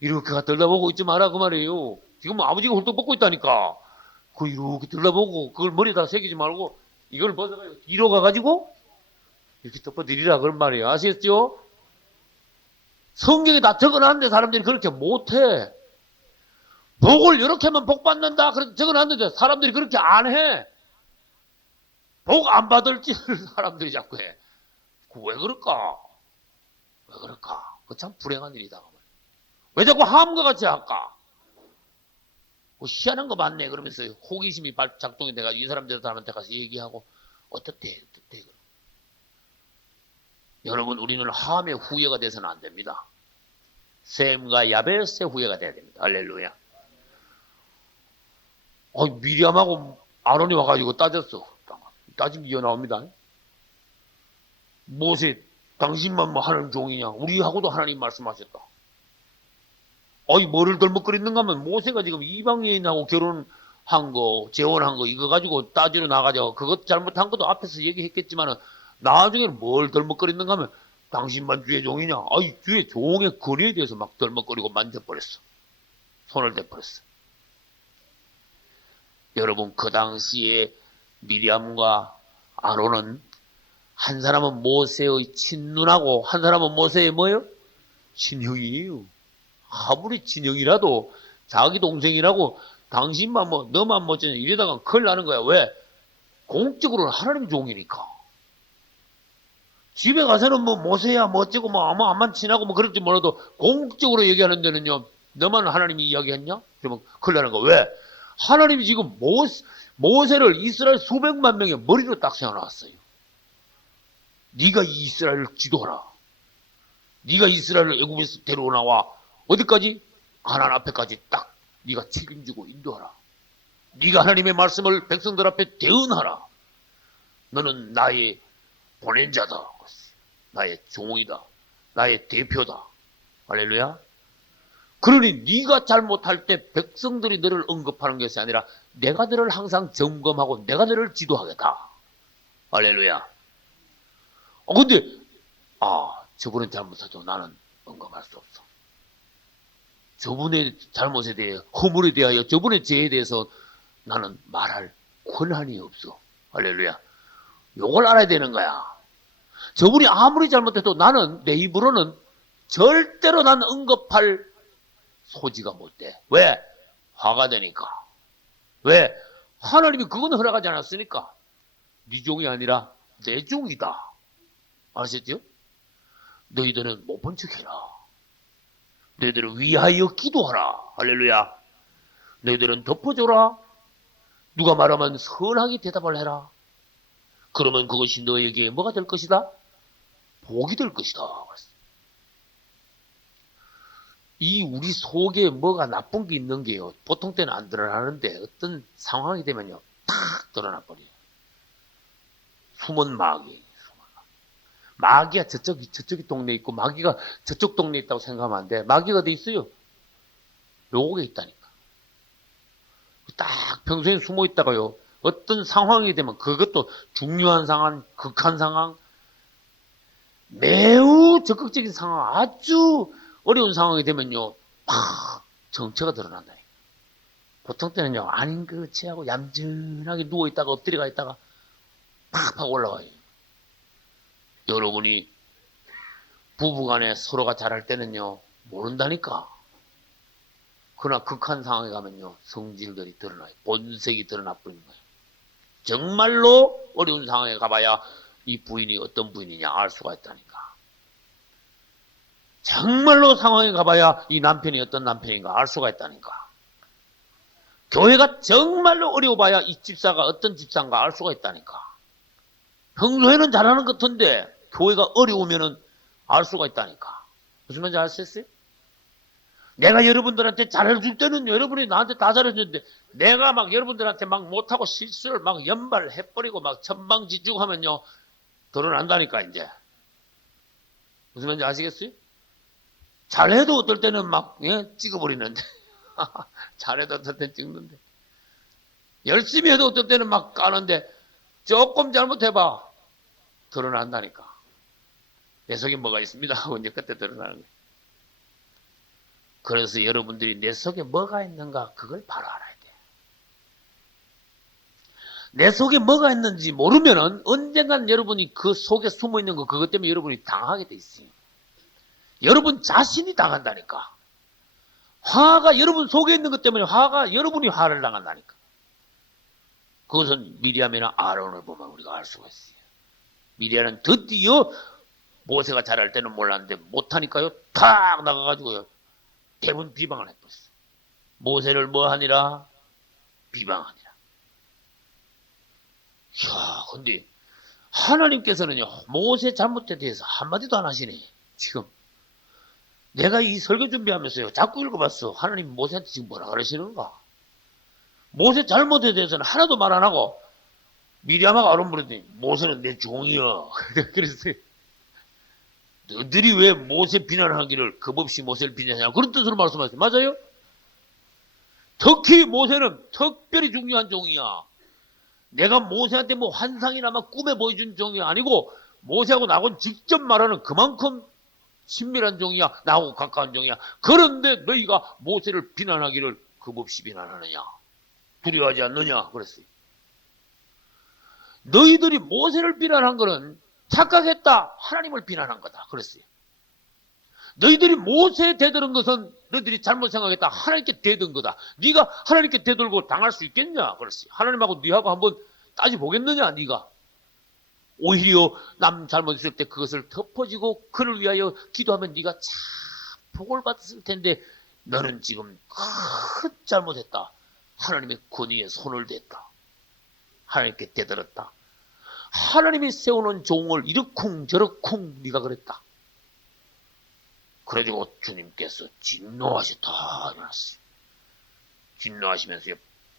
이렇게 들여다보고 있지 마라 그 말이에요. 지금 아버지가 홀떡 벗고 있다니까. 그 이렇게 들여다보고 그걸 머리에다 새기지 말고 이걸 벗어가지고 뒤로 가가지고 이렇게 덮어드리라 그런 말이에요. 아시겠죠? 성경에 다 적어놨는데 사람들이 그렇게 못해. 복을 이렇게 하면 복 받는다 그렇게 적어놨는데 사람들이 그렇게 안 해. 복 안 받을지 사람들이 자꾸 해. 왜 그럴까? 왜 그럴까? 그 참 불행한 일이다. 왜 자꾸 함과 같이 할까? 뭐 희한한 거 많네. 그러면서 호기심이 작동이 돼가지고 이 사람들한테 가서 얘기하고 어떻대. 여러분 우리는 함의 후예가 돼서는 안 됩니다. 셈과 야벳의 후예가 돼야 됩니다. 할렐루야. 미리암하고 아론이 와가지고 따졌어. 따지면 이어 나옵니다. 모세 당신만 뭐 하는 종이냐? 우리하고도 하나님 말씀하셨다. 뭐를 덜먹거리는가 하면 모세가 지금 이방 여인하고 결혼한 거, 재혼한 거 이거 가지고 따지러 나가자고 그것 잘못한 것도 앞에서 얘기했겠지만은 나중에는 뭘 덜먹거리는가 하면 당신만 주의 종이냐? 주의 종의 거리에 대해서 막 덜먹거리고 만져버렸어. 손을 대버렸어. 여러분 그 당시에 미리암과 아론은 한 사람은 모세의 친누나고 한 사람은 모세의 뭐예요? 친형이에요. 아무리 친형이라도 자기 동생이라고 당신만 뭐 너만 멋지냐 이러다가 큰일 나는 거야. 왜? 공적으로는 하나님 종이니까. 집에 가서는 뭐 모세야 뭐 어쩌고 뭐 아무 안만 친하고 뭐 그럴지 몰라도 공적으로 얘기하는 데는요 너만 하나님이 이야기했냐? 그러면 큰일 나는 거야. 왜? 하나님이 지금 모세를 이스라엘 수백만 명의 머리로 딱 세워놨어요. 네가 이 이스라엘을 지도하라. 네가 이스라엘을 애굽에서 데려오나와 어디까지? 가나안 앞에까지 딱 네가 책임지고 인도하라. 네가 하나님의 말씀을 백성들 앞에 대언하라. 너는 나의 보낸 자다. 나의 종이다. 나의 대표다. 할렐루야. 그러니 네가 잘못할 때 백성들이 너를 언급하는 것이 아니라 내가 너를 항상 점검하고 내가 너를 지도하겠다. 할렐루야. 근데 저분은 잘못해도 나는 언급할 수 없어. 저분의 잘못에 대해, 허물에 대하여, 저분의 죄에 대해서 나는 말할 권한이 없어. 할렐루야. 요걸 알아야 되는 거야. 저분이 아무리 잘못해도 나는 내 입으로는 절대로 난 언급할 소지가 못 돼. 왜? 화가 되니까. 왜? 하나님이 그건 허락하지 않았으니까. 네 종이 아니라 내 종이다. 아셨죠? 너희들은 못 본 척해라. 너희들은 위하여 기도하라. 할렐루야. 너희들은 덮어줘라. 누가 말하면 선하게 대답을 해라. 그러면 그것이 너에게 뭐가 될 것이다? 복이 될 것이다. 이 우리 속에 뭐가 나쁜 게 있는 게요. 보통 때는 안 드러나는데 어떤 상황이 되면요. 탁 드러나 버려요. 숨은 마귀. 마귀가 저쪽 동네에 있고 마귀가 저쪽 동네에 있다고 생각하면 안 돼. 마귀가 어디 있어요? 요게 있다니까. 딱 평소에 숨어 있다가요. 어떤 상황이 되면 그것도 중요한 상황, 극한 상황, 매우 적극적인 상황, 아주 어려운 상황이 되면요. 팍 정체가 드러난다. 보통 때는요. 아닌 그 체하고 얌전하게 누워있다가 엎드려가 있다가 팍 올라가요. 여러분이 부부간에 서로가 잘할 때는요. 모른다니까. 그러나 극한 상황에 가면요. 성질들이 드러나요. 본색이 드러나 버리는 거예요. 정말로 어려운 상황에 가봐야 이 부인이 어떤 부인이냐 알 수가 있다니까. 정말로 상황에 가봐야 이 남편이 어떤 남편인가 알 수가 있다니까. 교회가 정말로 어려워봐야 이 집사가 어떤 집사인가 알 수가 있다니까. 평소에는 잘하는 것 같은데 교회가 어려우면은 알 수가 있다니까. 무슨 말인지 아시겠어요? 내가 여러분들한테 잘해줄 때는 여러분이 나한테 다 잘해주는데 내가 막 여러분들한테 막 못하고 실수를 막 연발해버리고 막 천방지축 하면요. 드러난다니까 이제. 무슨 말인지 아시겠어요? 잘해도 어떨 때는 막 찍어버리는데 잘해도 어떨 때는 찍는데 열심히 해도 어떨 때는 막 까는데 조금 잘못해봐 드러난다니까. 내 속에 뭐가 있습니다 하고 이제 그때 드러나는 거예요. 그래서 여러분들이 내 속에 뭐가 있는가 그걸 바로 알아야 돼. 내 속에 뭐가 있는지 모르면은 언젠간 여러분이 그 속에 숨어 있는 거 그것 때문에 여러분이 당하게 돼 있어요. 여러분 자신이 당한다니까. 화가 여러분 속에 있는 것 때문에 여러분이 화를 당한다니까. 그것은 미리암이나 아론을 보면 우리가 알 수가 있어요. 미리암은 드디어 모세가 잘할 때는 몰랐는데 못하니까요. 탁 나가가지고요. 대문 비방을 해버렸어. 모세를 뭐 하니라? 비방하니라. 이야, 근데 하나님께서는요. 모세 잘못에 대해서 한마디도 안 하시네. 지금. 내가 이 설교 준비하면서요. 자꾸 읽어봤어. 하나님 모세한테 지금 뭐라 그러시는가? 모세 잘못에 대해서는 하나도 말 안 하고 미리암하고 아론 부르더니 모세는 내 종이야. 그랬어요. 너들이 왜 모세 비난하기를 겁없이 모세를 비난하냐 그런 뜻으로 말씀하셨어요. 맞아요? 특히 모세는 특별히 중요한 종이야. 내가 모세한테 뭐 환상이나 막 꿈에 보여준 종이 아니고 모세하고 나하고는 직접 말하는 그만큼 친밀한 종이야. 나하고 가까운 종이야. 그런데 너희가 모세를 비난하기를 겁없이 비난하느냐. 두려워하지 않느냐 그랬어요. 너희들이 모세를 비난한 거는 착각했다. 하나님을 비난한 거다. 그랬어요. 너희들이 모세에 대들은 것은 너희들이 잘못 생각했다. 하나님께 대든 거다. 네가 하나님께 대들고 당할 수 있겠냐? 그랬어요. 하나님하고 네하고 한번 따져보겠느냐? 네가. 오히려 남 잘못했을 때 그것을 덮어지고 그를 위하여 기도하면 네가 참 복을 받았을 텐데 너는 지금 큰 잘못했다. 하나님의 권위에 손을 댔다. 하나님께 대들었다. 하나님이 세우는 종을 이러쿵 저러쿵 네가 그랬다. 그래가지고 주님께서 진노하셨다 일어났어요. 진노하시면서요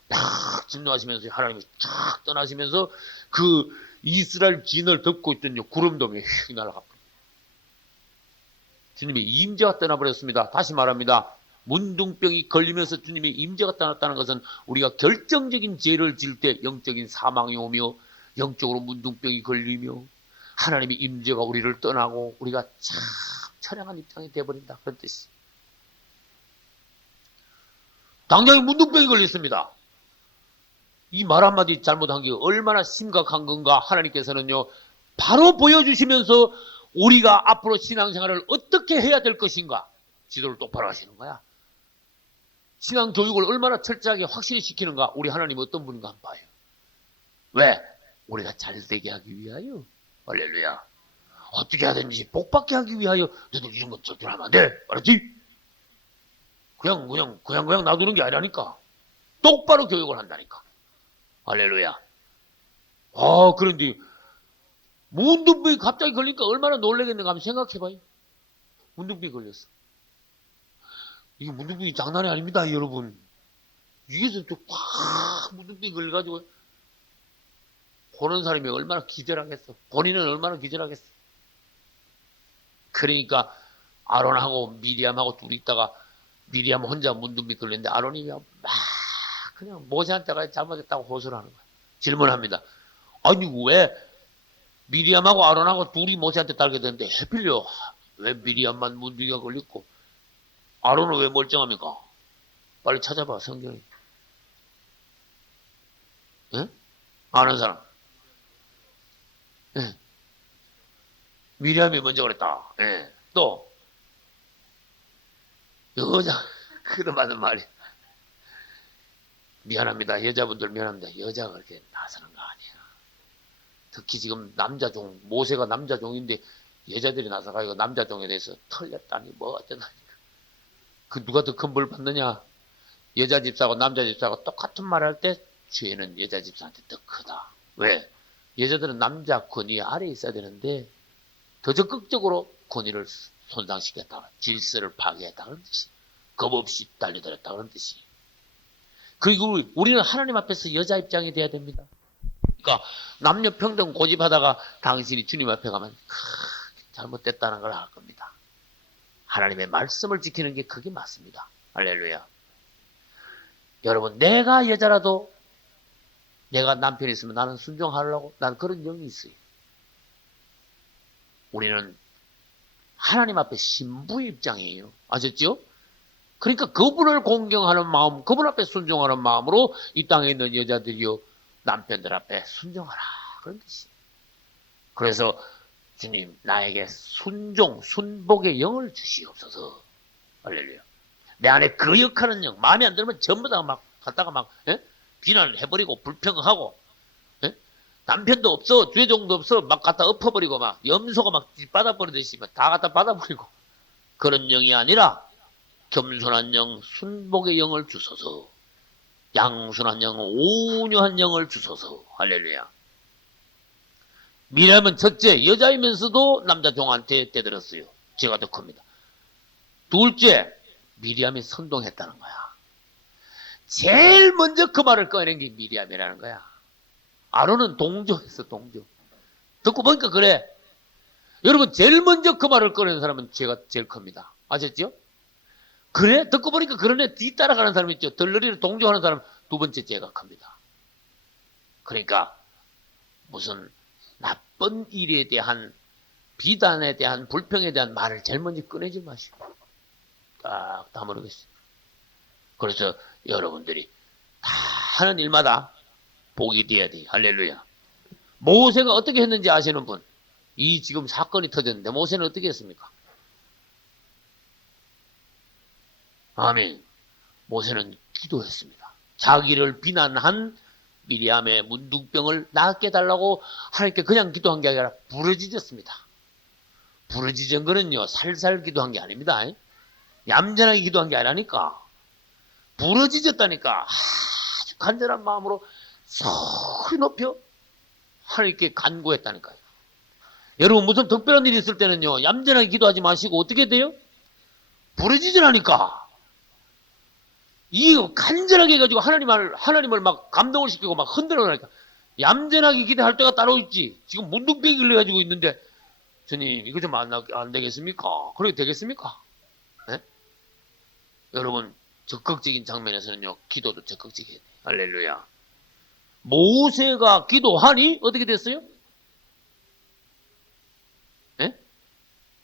탁 진노하시면서 하나님이 탁 떠나시면서 그 이스라엘 진을 덮고 있던 구름돔이 휙 날아갑니다. 주님의 임재가 떠나버렸습니다. 다시 말합니다. 문둥병이 걸리면서 주님의 임재가 떠났다는 것은 우리가 결정적인 죄를 지을 때 영적인 사망이 오며 영적으로 문둥병이 걸리며 하나님의 임재가 우리를 떠나고 우리가 참 처량한 입장이 되어버린다. 그런 뜻이. 당장에 문둥병이 걸렸습니다. 이 말 한마디 잘못한 게 얼마나 심각한 건가 하나님께서는요. 바로 보여주시면서 우리가 앞으로 신앙생활을 어떻게 해야 될 것인가 지도를 똑바로 하시는 거야. 신앙교육을 얼마나 철저하게 확실히 시키는가. 우리 하나님 어떤 분인가 한번 봐요. 왜? 우리가 잘되게 하기 위하여. 할렐루야. 어떻게 하든지 복받게 하기 위하여. 너들 이런 건 절대로 하면 안 돼. 알았지? 그냥 놔두는 게 아니라니까. 똑바로 교육을 한다니까. 할렐루야. 그런데 문둥병이 갑자기 걸리니까 얼마나 놀라겠는가 한번 생각해봐요. 문둥병이 걸렸어. 이게 문둥병이 장난이 아닙니다, 여러분. 위에서 팍 문둥병이 걸려가지고 보는 사람이 얼마나 기절하겠어. 본인은 얼마나 기절하겠어. 그러니까 아론하고 미리암하고 둘이 있다가 미리암 혼자 문둥병이 걸렸는데 아론이 막 그냥 모세한테가 잘못했다고 호소를 하는 거야. 질문합니다. 아니 왜 미리암하고 아론하고 둘이 모세한테 달게 되는데 해필요 왜 미리암만 문둥이가 걸렸고 아론은 왜 멀쩡합니까? 빨리 찾아봐 성경에. 예? 아는 사람. 예. 미리암이 먼저 그랬다. 예. 또 여자 그런 맞는 말이. 미안합니다. 여자분들 미안합니다. 여자가 그렇게 나서는 거 아니야. 특히 지금 남자종, 모세가 남자종인데 여자들이 나서가지고 남자종에 대해서 털렸다니 뭐 어쩌다니까. 그 누가 더 큰 벌 받느냐. 여자 집사하고 남자 집사하고 똑같은 말 할 때 죄는 여자 집사한테 더 크다. 왜? 여자들은 남자 권위 아래에 있어야 되는데 더 적극적으로 권위를 손상시켰다. 질서를 파괴했다. 그런 뜻이. 겁 없이 달려들었다. 그런 뜻이. 그리고 우리는 하나님 앞에서 여자 입장이 돼야 됩니다. 그러니까 남녀 평등 고집하다가 당신이 주님 앞에 가면 잘못됐다는 걸 알 겁니다. 하나님의 말씀을 지키는 게 그게 맞습니다. 할렐루야. 여러분 내가 여자라도 내가 남편이 있으면 나는 순종하려고 나는 그런 영이 있어요. 우리는 하나님 앞에 신부의 입장이에요. 아셨죠? 그러니까 그분을 공경하는 마음, 그분 앞에 순종하는 마음으로 이 땅에 있는 여자들이요 남편들 앞에 순종하라. 그런 뜻이에요. 그래서 주님 나에게 순종, 순복의 영을 주시옵소서. 할렐루야. 내 안에 그 역하는 영, 마음에 안 들면 전부 다 막 갖다가 막 비난을 해버리고 불평하고 남편도 없어, 주의종도 없어, 막 갖다 엎어버리고 막 염소가 막 받아버리듯이 막 다 갖다 받아버리고 그런 영이 아니라 겸손한 영, 순복의 영을 주소서. 양순한 영, 온유한 영을 주소서. 할렐루야. 미리암은 첫째, 여자이면서도 남자 종한테 떼들었어요. 죄가 더 큽니다. 둘째, 미리암이 선동했다는 거야. 제일 먼저 그 말을 꺼낸 게 미리암이라는 거야. 아론은 동조했어, 동조. 듣고 보니까 그래. 여러분, 제일 먼저 그 말을 꺼낸 사람은 죄가 제일 큽니다. 아셨죠? 그래? 듣고 보니까 그러네. 뒤따라가는 사람 있죠. 덜러리를 동조하는 사람 두 번째 죄가 큽니다. 그러니까 무슨 나쁜 일에 대한 비단에 대한 불평에 대한 말을 제일 먼저 꺼내지 마시고 딱 다물어겠어요. 그래서 여러분들이 다 하는 일마다 복이 되어야 돼요. 할렐루야. 모세가 어떻게 했는지 아시는 분? 이 지금 사건이 터졌는데 모세는 어떻게 했습니까? 아멘. 모세는 기도했습니다. 자기를 비난한 미리암의 문둥병을 낫게 달라고 하나님께 그냥 기도한 게 아니라 부르짖었습니다. 부르짖은 거는요 살살 기도한 게 아닙니다. 얌전하게 기도한 게 아니라니까. 부르짖었다니까. 아주 간절한 마음으로 소리 높여 하나님께 간구했다니까요. 여러분 무슨 특별한 일이 있을 때는요 얌전하게 기도하지 마시고 어떻게 돼요? 부르짖으라니까. 이 간절하게 해가지고 하나님을 막 감동을 시키고 막 흔들어 놓으니까 얌전하게 기도할 때가 따로 있지. 지금 문둥병을 해가지고 있는데 주님 이거 좀 안 되겠습니까? 그렇게 되겠습니까? 네? 여러분 적극적인 장면에서는요 기도도 적극적이게 해야 돼. 할렐루야. 모세가 기도하니 어떻게 됐어요? 네?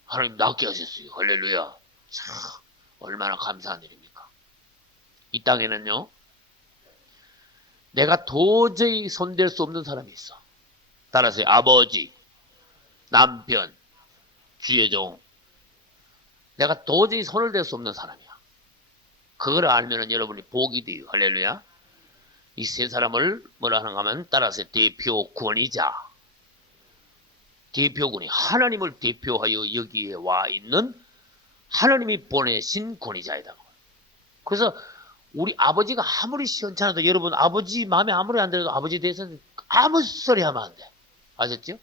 하나님 낫게 하셨어요. 할렐루야. 참 얼마나 감사한 일입니까? 이 땅에는요 내가 도저히 손댈 수 없는 사람이 있어. 따라서 아버지, 남편, 주의 종. 내가 도저히 손을 댈 수 없는 사람이야. 그걸 알면은 여러분이 복이 돼요. 할렐루야. 이 세 사람을 뭐라 하는가 하면 따라서 대표권이자 대표군이 하나님을 대표하여 여기에 와 있는 하나님이 보내신 권위자이다. 그래서 우리 아버지가 아무리 시원찮아도 여러분 아버지 마음에 아무리 안 들어도 아버지에 대해서는 아무 소리 하면 안 돼. 아셨죠?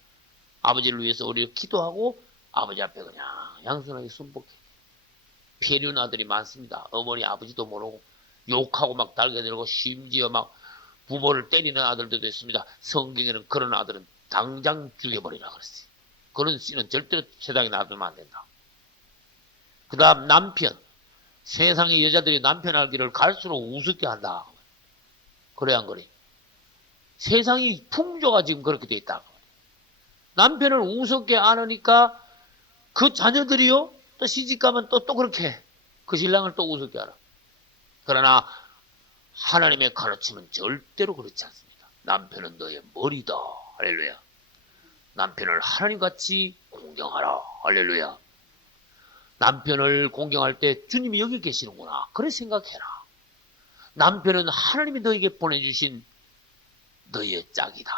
아버지를 위해서 우리가 기도하고 아버지 앞에 그냥 양손하게 순복해. 폐륜 아들이 많습니다. 어머니 아버지도 모르고 욕하고 막 달겨들고 심지어 막 부모를 때리는 아들들도 있습니다. 성경에는 그런 아들은 당장 죽여버리라 그랬어요. 그런 씨는 절대로 세상에 놔두면 안 된다. 그 다음 남편. 세상의 여자들이 남편 알기를 갈수록 우습게 한다. 그래 안 그래? 세상이 풍조가 지금 그렇게 돼 있다. 남편을 우습게 안 하니까 그 자녀들이요 또 시집가면 또 그렇게 그 신랑을 또 우습게 알아. 그러나 하나님의 가르침은 절대로 그렇지 않습니다. 남편은 너의 머리다. 할렐루야. 남편을 하나님같이 공경하라. 할렐루야. 남편을 공경할 때 주님이 여기 계시는구나. 그래 생각해라. 남편은 하나님이 너에게 보내주신 너의 짝이다.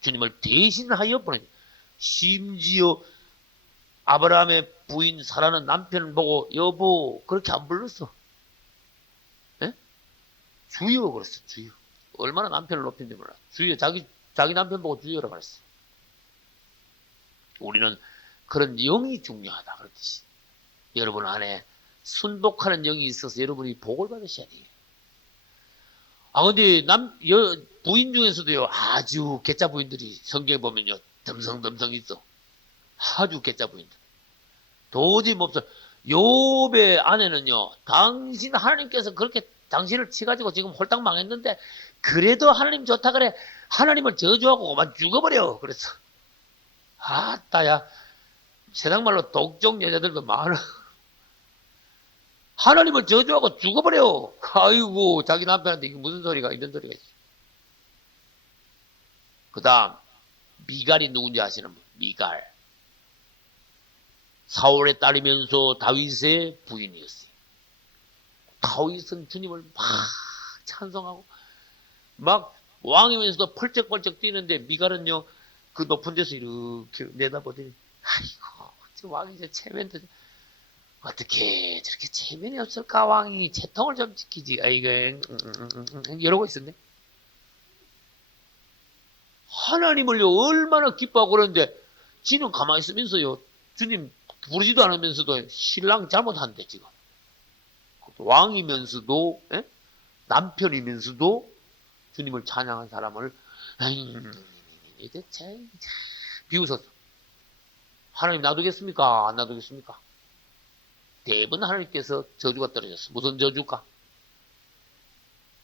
주님을 대신하여 보내. 심지어 아브라함의 부인 사라는 남편을 보고 여보 그렇게 안 불렀어. 에? 주여 그랬어. 주여. 얼마나 남편을 높인지 몰라. 주여. 자기 남편 보고 주여라 그랬어. 우리는 그런 영이 중요하다 그랬듯이 여러분 안에 순복하는 영이 있어서 여러분이 복을 받으셔야 돼요. 근데 부인 중에서도요 아주 개짜 부인들이 성경에 보면요 덤성덤성 있어. 아주 개짜 부인들. 도저히 못 없어. 욥의 아내는요 당신 하나님께서 그렇게 당신을 치가지고 지금 홀딱 망했는데 그래도 하나님 좋다 그래. 하나님을 저주하고 그만 죽어버려. 그랬어. 아따야 세상 말로 독종 여자들도 많아. 하나님을 저주하고 죽어버려. 아이고 자기 남편한테 이게 무슨 소리가 이런 소리가 있어. 그 다음 미갈이 누군지 아시는 분? 미갈. 사울의 딸이면서 다윗의 부인이었어요. 다윗은 주님을 막 찬송하고 막 왕이면서도 펄쩍펄쩍 뛰는데 미갈은요 그 높은 데서 이렇게 내다보더니 아이고 저 왕이 저 체면도 어떻게 저렇게 체면이 없을까. 왕이 채통을 좀 지키지. 아이고 이러고 있었네. 하나님을요 얼마나 기뻐하고 그러는데 지는 가만히 있으면서요 주님 부르지도 않으면서도 신랑 잘못한대 지금. 왕이면서도 남편이면서도 주님을 찬양한 사람을 이제 비웃었어. 하나님 놔두겠습니까? 안 놔두겠습니까? 대부분 하나님께서 저주가 떨어졌어. 무슨 저주가?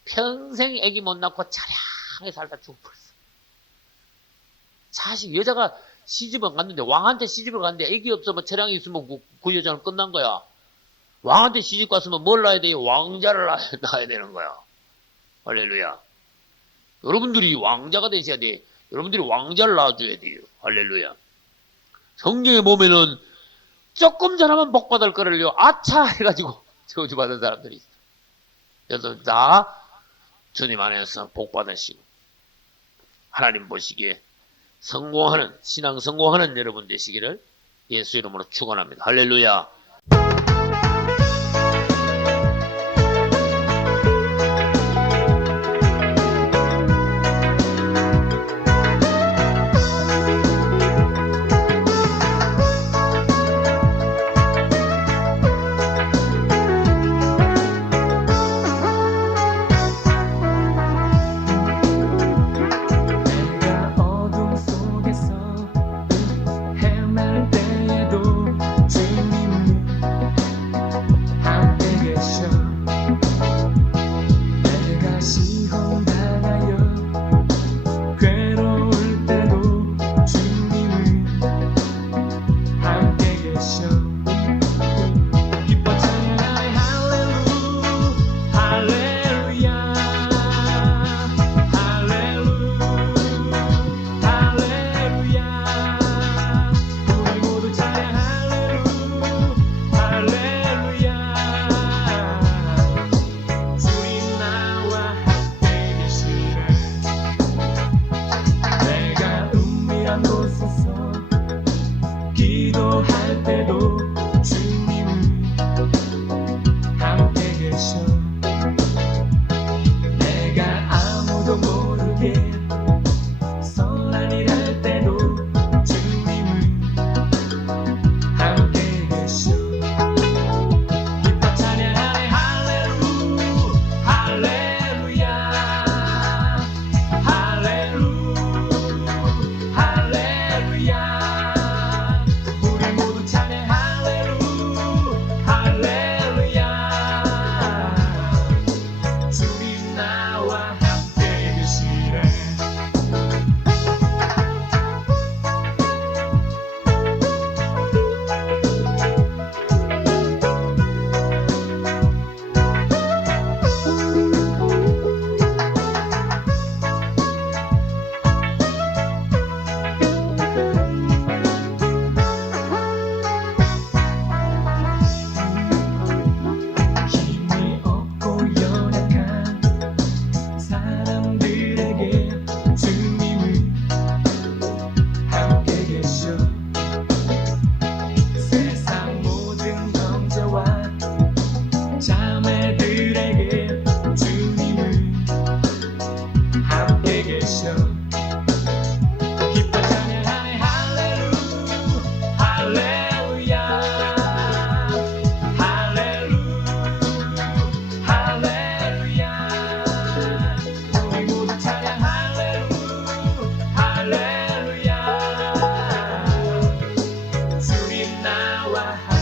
평생 애기 못 낳고 차량하게 살다 죽어버렸어. 자식 여자가 시집을 갔는데 왕한테 시집을 갔는데 애기 없으면 차량이 있으면 그 여자는 끝난 거야. 왕한테 시집 갔으면 뭘 낳아야 돼요? 왕자를 낳아야 되는 거야. 할렐루야. 여러분들이 왕자가 되셔야 돼. 여러분들이 왕자를 낳아줘야 돼요. 할렐루야. 성경에 보면은 조금 잘하면 복받을 거를요 아차 해가지고 저주받은 사람들이 있어. 그래서 다 주님 안에서 복받으시고 하나님 보시기에 성공하는 신앙 성공하는 여러분 되시기를 예수 이름으로 축원합니다. 할렐루야. 나와